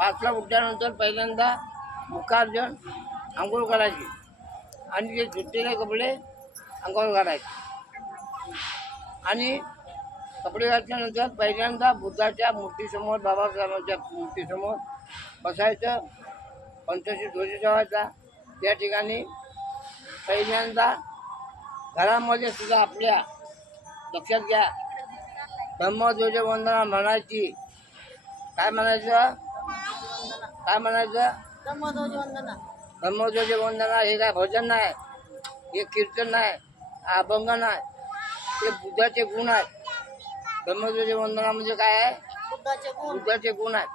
पाचला उठल्यानंतर पहिल्यांदा मुखार्जन आंघोळ करायची आणि ते धुतलेले कपडे अंगावर घालायचे. आणि कपडे घातल्यानंतर पहिल्यांदा बुद्धाच्या मूर्तीसमोर बाबासाहेबांच्या मूर्तीसमोर बसायचं. पंचशी ध्वज ठेवायचा. त्या ठिकाणी पहिल्यांदा घरामध्ये सुद्धा आपल्या लक्षात घ्या. ब्रह्मध्वज वंदना म्हणायची. काय म्हणायचं? काय म्हणायचं? ब्रह्मध्वज वंदना. ब्रह्मध्वज वंदना हे काय भजन नाही. हे कीर्तन नाही. अभंग नाही. ते बुद्धाचे गुण आहेत. ब्रह्मध्वज वंदना म्हणजे काय आहे? बुद्धाचे गुण. बुद्धाचे गुण आहेत.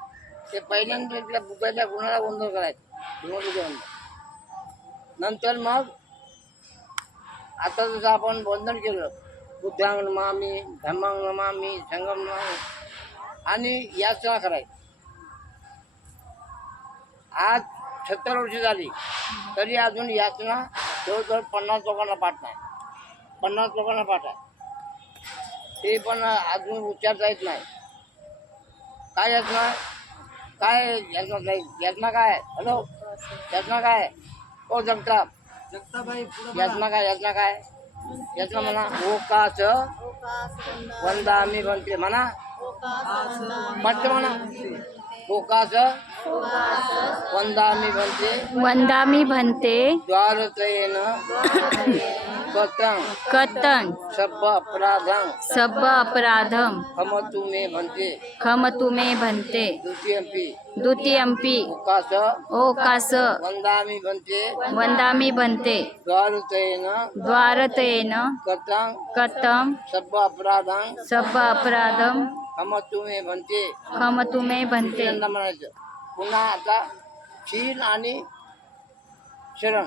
ते पहिल्यांदा त्या बुद्धाच्या गुणाला वंदन करायचं. ब्रह्मध्वज वंदन. नंतर मग आता जसं आपण वंदन केलं बुद्धांग नमामी धम्मांग नमामी संगम नमामी आणि याचना करायची. आज सत्तर वर्ष झाली. तरी अजून याचना जवळजवळ पन्नास लोकांना पाठ नाही. पन्नास लोकांना पाठ आहे. ते पण अजून उच्चारता येत नाही. काय याचना काय याचना नाही? याचना काय हॅलो? याचना काय ओ जगताप. याचना काय याचना काय? याचना म्हणा ओकाच ओकास वंदना वंदामी बनते म्हणा. म्हणते म्हणा. वंदामी बनते वंदामी भन्ते। द्वारतयेन कथं। कतन सब अपराधं। सब अपराधम हमतु मे भन्ते। खमतु मे भन्ते। द्वितीयंपि। द्वितीयंपि। ओकास। ओकास। वंदामी भन्ते। वंदामी भन्ते। द्वारतयेन द्वारतेन कथं। कथम सब अपराधं। सब अपराधम हमतु मे भन्ते खमतु मे भन्ते पहिल्यांदा म्हणायचं पुन्हा आता शील आणि शरण.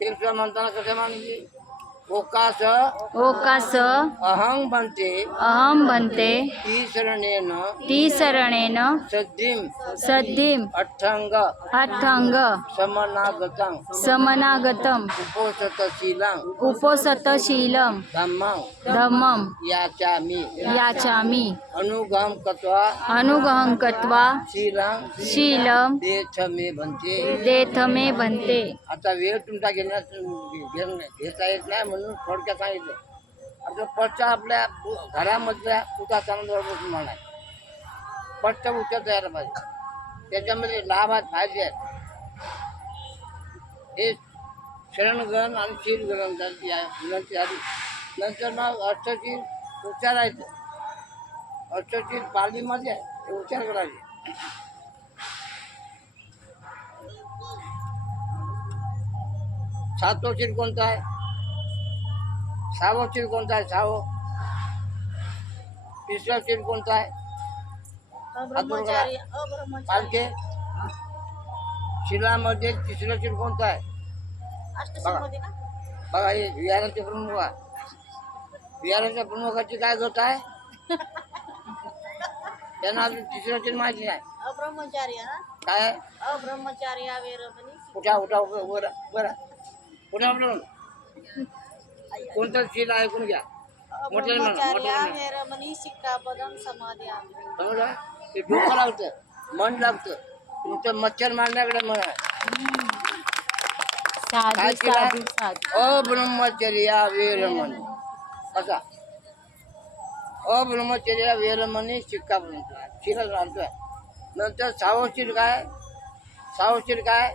ते म्हणताना कसं म्हणायचे ओकास ओकास अहं बनते। अहम भन्ते ती शरणेन ती शरणेन सद्धिम सद्धिम अठ्ठंग। अठ्ठंग। समनागतं। समनागतम उपोषतशीलं उपोसतशीलम धम्मं। धम्मम याचामि। याचामि। अनुगम कत्वा। अनुगहं कृत्वा। शीलं। शीलम देथ मे भन्ते देथ मे भन्ते आता वेळ तुमचा घेण्यात घेण- घेता येत नाही म्हणून थोडक्यात सांगितलं. आता स्पष्ट आपल्या घरामधल्या उदाहरणावर बसून म्हणाय स्पष्ट उच्च तयार पाहिजे. त्याच्यामध्ये लाभ आहेत फायदे आहेत. हे शरणग्रहण आणि शीलग्रहण झाली आहे- विनंती झाली नंतर मग अष्टशीर उच्चारायचं अष्टशीर पालीमध्ये आहे. ते उच्चार करायचे सातवं कोणता आहे? सहावं शील कोणतं आहे? सहावं तिसरं शील कोणतं आहे? पालखे. शिलामध्ये तिसरं शील कोणतं आहे? बघा. हे विहाराचे प्रमुख आहे. विहाराच्या प्रमुखाची काय गत आहे? त्यांना अजून तिसरं शील माहिती नाही. अब्रह्मचारी हा? काय आहे? अब्रह्मचारी हा वेरमणी. उठा बरं बरं उठा कोणतं शील ऐकून घ्या. हा शिक्कापदम समाधी समजलं? ते डोकं लागतं मन लागतं. तुमचं मच्छर मारण्याकडे मन आहे. साधू काय केलं? साधू साधू. अब्रह्मचर्या वेरमणी कसा अब्रह्मचर्या वेरमणी शिक्का बनतो शिला चालतोय नंतर सावशीर काय? सावशीर काय?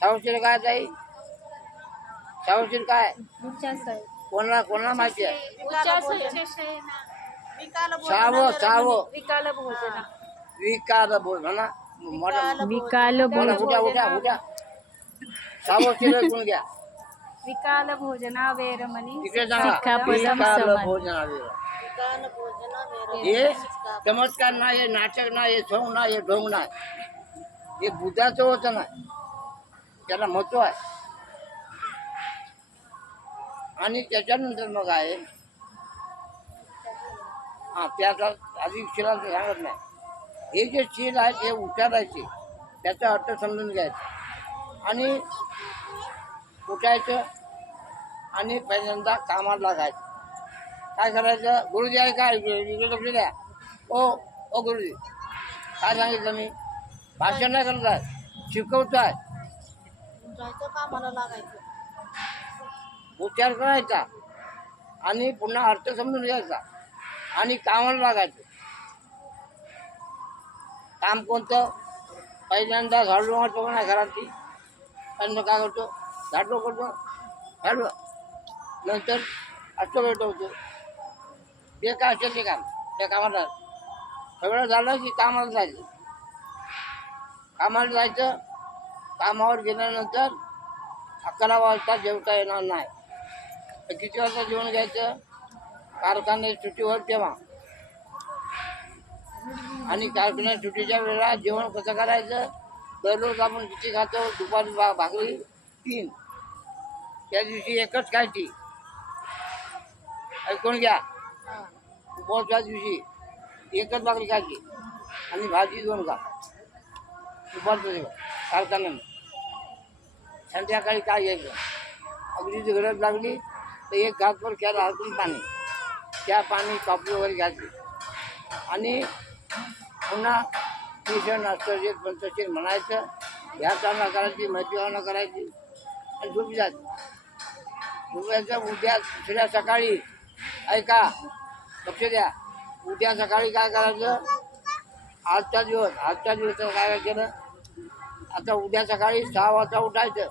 सावशीर काय ताई? काय कोणाला कोणाला माहिती आहे विकाल सावं सावं विकाल भोजना मोठा विकाल घ्या विकाल भोजना वेरमणी तिकडे सांगा विकाल भोजना वेरमणी। चमत्कार नाही हे नाटक नाही हे सोंग नाही हे ढोंग नाही हे बुद्धाचं होतं नाही त्याला महत्व आहे आणि त्याच्यानंतर मग आहे. हां त्याचा अधिक शिलाचं सांगत नाही. हे जे शील आहेत हे उच्चारायचे त्याचा अर्थ समजून घ्यायचा. आणि उठायचं आणि पहिल्यांदा कामाला लागायचं. काय करायचं? गुरुजी आहे काय इकडे लक्ष द्या. ओ ओ गुरुजी काय सांगितलं मी? भाषण नाही करत आहे शिकवतो आहे कामाला लागायचं. उच्चार करायचा आणि पुन्हा अर्थ समजून घ्यायचा आणि कामाला लागायचं. काम कोणतं? पहिल्यांदा झाडू मारतो नाही घरातली. त्यांना काय करतो झाडू करतो. झाडू. नंतर असतो होतो ते काय असेल ते काम. त्या कामाला सगळं झालं की कामाला जायचं. कामाला जायचं. कामावर गेल्यानंतर अकरा वाजता जेवता येणार नाही. किती वाजता जेवण घ्यायचं? कारखान्यात सुट्टीवर तेव्हा आणि कारखान्यात सुट्टीच्या वेळेला जेवण कसं करायचं? दररोज आपण किती खातो? दुपारी भा भाकरी तीन. त्या दिवशी एकच खायची. ऐकून घ्या? उपवासच्या दिवशी एकच भाकरी खायची. आणि भाजी दोन खा. दुपारचं जेवण. कारखान्यानं संध्याकाळी काय घ्यायचं? अगदी गरज लागली तर एक घासभर खेळ हलकून पाणी. त्या पाणी कापडी वगैरे घ्यायचे. आणि पुन्हा ट्युशन असतं पंचशील म्हणायचं. ध्यासावना करायची मध्यवाना करायची. आणि झोपी जायची झोपायचं उद्या दुसऱ्या सकाळी ऐका लक्ष द्या. उद्या सकाळी काय करायचं? आजचा दिवस आजच्या दिवस काय केलं? आता उद्या सकाळी सहा वाजता उठायचं.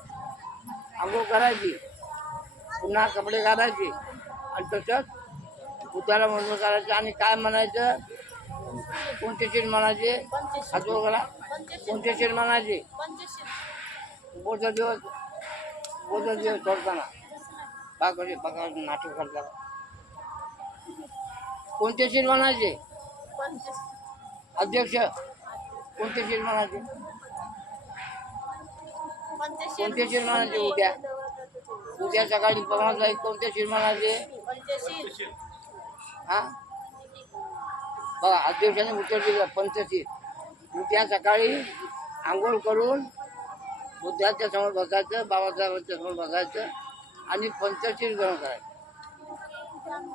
आंघोळ करायची. पुन्हा कपडे घालायचे आणि तसंच बुद्धाला म्हणून करायचं आणि काय म्हणायचं? कोणते शेण म्हणायचे? पंचशील हातवर करा कोणते शेण म्हणायचे? पंचशील बोध दिवस. बोध दिवस सोडताना पाकडे कधी नाटक करताना. कोणते शेण म्हणायचे? अध्यक्ष. कोणते शेण म्हणायचे? कोणते शेण म्हणायचे उद्या? उद्या सकाळी बघा जाईल कोणते शिर म्हणायचे हा? बघा अध्यक्षाने उत्तर दिलं पंचशीर उद्या सकाळी आंघोळ करून बुद्धाच्या समोर बसायचं बाबासाहेबांच्या समोर बसायचं आणि पंचशीर ग्रहण करायचं.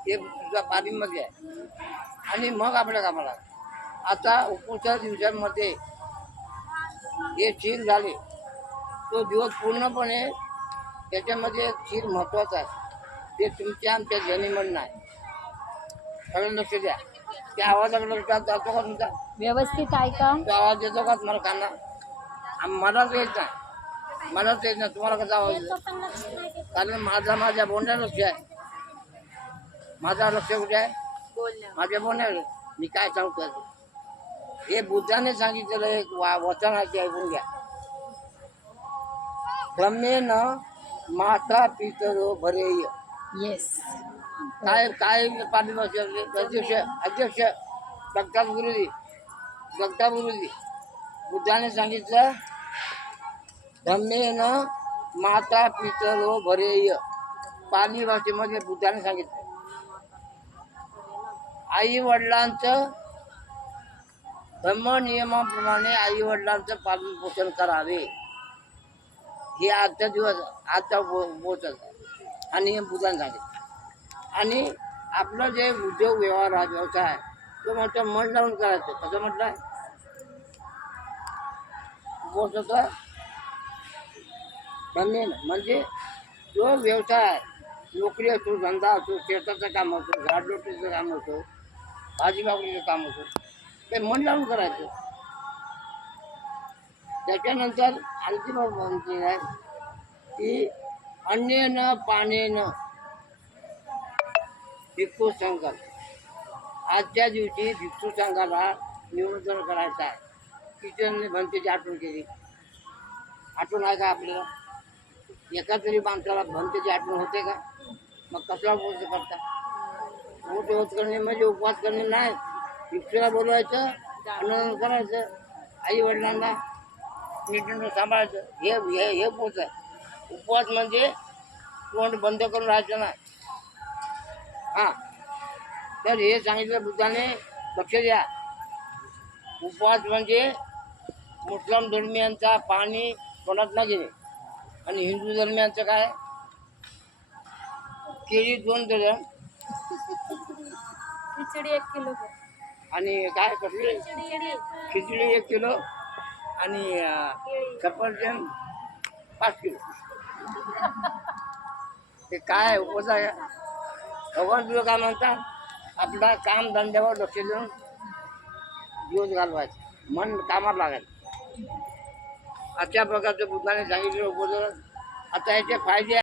हे तुझ्या पारीमध्ये आहे. आणि मग आपल्या कामाला आता उपवासा दिवसांमध्ये हे शीर झाले. तो दिवस पूर्णपणे त्याच्यामध्ये चीर महत्त्वाचा आहे. ते तुमच्या आमच्या ध्वनीमन नाही. सगळं लक्ष द्या. त्या आवाजाकडे लक्ष जातो का तुमचा व्यवस्थित ऐका तो आवाज येतो का तुम्हाला काना आम- मलाच येत नाही. मलाच येत नाही. तुम्हाला कसा आवाज येतो कारण माझा माझ्या बोंड्या लक्ष आहे. माझा लक्ष कुठे आहे? माझ्या बोंड्यावर मी काय सांगतो? हे बुद्धाने सांगितलेलं एक वा वचन आहे ते ऐकून घ्या. क्रमेण माता पितरो भरेय. येस काय काय पाणी अध्यक्ष अध्यक्ष जगताप गुरुजी जगताप गुरुजी बुद्धाने सांगितलं धम्मेन माता पितरो भरेय. पाली भाषेमध्ये बुद्धाने सांगितलं. आई वडिलांचं धम्म नियमाप्रमाणे आई वडिलांचं पालन पोषण करावे. हे आजचा दिवस आजचा बो बोचत आणि हे बुद्धाने झाले. आणि आपलं जे उद्योग व्यवहार हा व्यवसाय तो म्हणतो मन लावून करायचं. कसं म्हटलं? बोलत होतं म्हणजे जो व्यवसाय आहे, नोकरी असो धंदा असो शेताचं काम असो झाडलोटीचं काम असो भाजीबागरीचं काम असो ते मन लावून करायचं. त्याच्यानंतर आणखी मग म्हणते आहे की अन्येन पाण्यानं भिक्षू संघात आजच्या दिवशी भिक्षू संघाला निमंत्रण करायचं आहे. किचनने भंतेची आठवण केली. आठवण आहे का आपल्याला? एका तरी माणसाला भंतेची आठवण होते का? मग कसला उपवास करता? मोठे होत करणे म्हणजे उपवास करणे नाही. भिक्षूला बोलवायचं अन्न करायचं. आई वडिलांना नीट सांभाळायचं. हे हे हे पोच आहे उपवास म्हणजे तोंड बंद करून राहायचं नाही हां. तर हे सांगितलं बुद्धाने लक्ष द्या. उपवास म्हणजे मुस्लिम धर्मियांचा पाणी तोंडात न घेणे. आणि हिंदू धर्मियांचं काय? केळी दोन डझन खिचडी एक किलो. आणि काय कसले? खिचडी एक किलो. आणि सफरचंद पाच किलो. ते काय उपवास आहे? खबर दिलं का म्हणतात आपला काम धंद्यावर लक्ष देऊन दिवस घालवायचं. मन कामात लागायचं. अशा प्रकारचे बुद्धाने सांगितले उपवास आता याचे फायदे